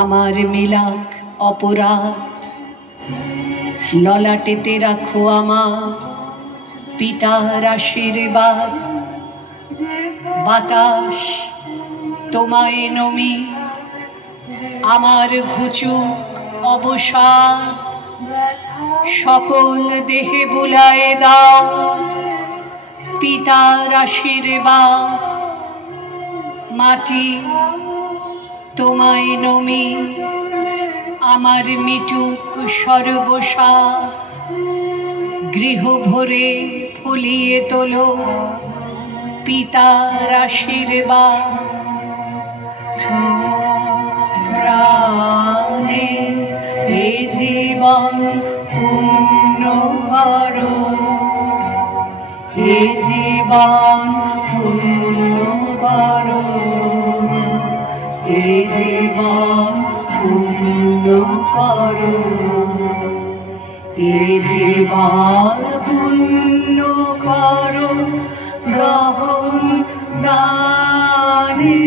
আমার মিলাক অপরাধ ললাটেতে রাখো আমার পিতার আশীর্বাদ। বাতাস তোমায় নমি আমার ঘুচুক অবসাদ, সকল দেহে বুলায়ে দাও পিতার আশীর্বাদ। মাটি তোমায় নমি আমার মিটুক সর্বসাদ, গৃহ ভরে ফুলিয়ে তোলো পিতার আশীর্বাদ। প্রাণে এ জীবন পূর্ণ করো, এ জীবন পূর্ণ করো, এ জীবন পূর্ণ করো, এ জীবন পূর্ণ করো দহন দানে।